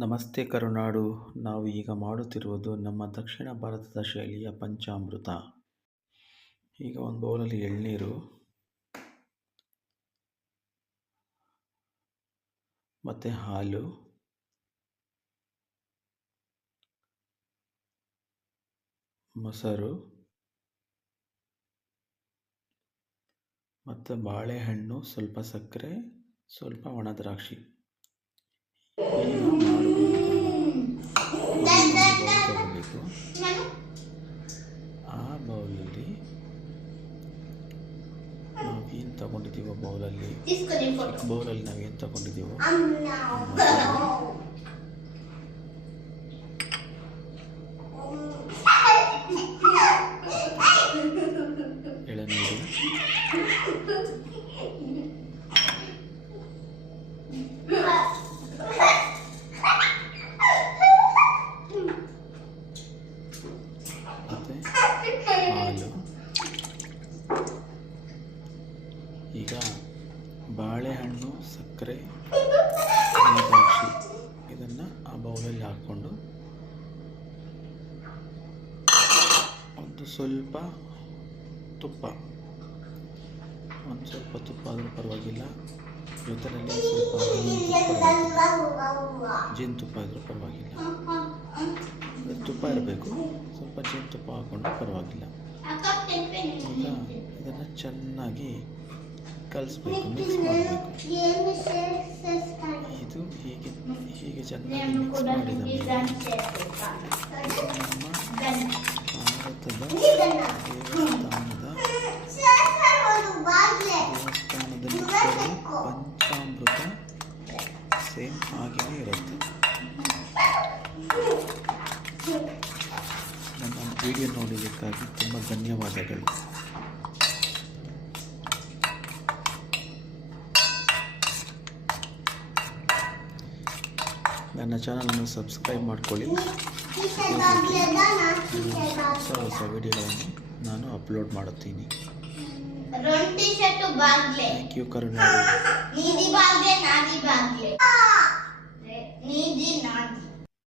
ನಮಸ್ತೆ ಕರುನಾಡು. ನಾವು ಈಗ ಮಾಡುತ್ತಿರುವುದು ನಮ್ಮ ದಕ್ಷಿಣ ಭಾರತದ ಶೈಲಿಯ ಪಂಚಾಮೃತ. ಈಗ ಒಂದು ಬೌಲಲ್ಲಿ ಎಳ್ನೀರು ಮತ್ತು ಹಾಲು, ಮೊಸರು ಮತ್ತು ಬಾಳೆಹಣ್ಣು, ಸ್ವಲ್ಪ ಸಕ್ಕರೆ, ಸ್ವಲ್ಪ ಒಣ ದ್ರಾಕ್ಷಿ. ಈಗ ಮಾಡುವ ಬೌಲ್ ತಗೋಬೇಕು. ಆ ಬೌಲಲ್ಲಿ ನಾವೇನು ತಗೊಂಡಿದ್ದೀವೋ ಬೌಲಲ್ಲಿ ನಾವೇನು ತಗೊಂಡಿದ್ದೀವೋ ಎಳನೀರು, ಮತ್ತು ಹಾಲು. ಈಗ ಬಾಳೆಹಣ್ಣು, ಸಕ್ಕರೆ, ದ್ರಾಕ್ಷಿ ಇದನ್ನು ಆ ಬೌಲಲ್ಲಿ ಹಾಕ್ಕೊಂಡು ಒಂದು ಸ್ವಲ್ಪ ತುಪ್ಪ ಆದರೂ ಪರವಾಗಿಲ್ಲ, ಜೊತೆಯಲ್ಲಿ ಸ್ವಲ್ಪ ಜೇನುತುಪ್ಪ ಇದ್ರೂ ಪರವಾಗಿಲ್ಲ, ತುಪ್ಪ ಇರಬೇಕು, ಸ್ವಲ್ಪ ಜೇನುತುಪ್ಪ ಹಾಕ್ಕೊಂಡು ಪರವಾಗಿಲ್ಲ. ಈಗ ಇದನ್ನು ಚೆನ್ನಾಗಿ ಕಲಿಸ್ಬೇಕು, ಮಿಕ್ಸ್ ಮಾಡಬೇಕು. ಇದು ಹೀಗೆ ಚೆನ್ನಾಗಿ ಮಿಕ್ಸ್ ಮಾಡಿದ ಮೇಲೆ ನಮ್ಮ ಭಾರತದ ದೇವಸ್ಥಾನದಲ್ಲಿ ಪಂಚಾಮೃತ ಸೇಮ್ ಹಾಗೆಯೇ ಇರುತ್ತೆ. ನನ್ನ ವಿಡಿಯೋ ನೋಡಿದ್ದಕ್ಕಾಗಿ ತುಂಬ ಧನ್ಯವಾದಗಳು. ನನ್ನ ಚಾನಲನ್ನು ಸಬ್ಸ್ಕ್ರೈಬ್ ಮಾಡ್ಕೊಳ್ಳಿ. ಹೊಸ ವಿಡಿಯೋಗಳನ್ನು ನಾನು ಅಪ್ಲೋಡ್ ಮಾಡುತ್ತೀನಿ. Thank you Karunadu.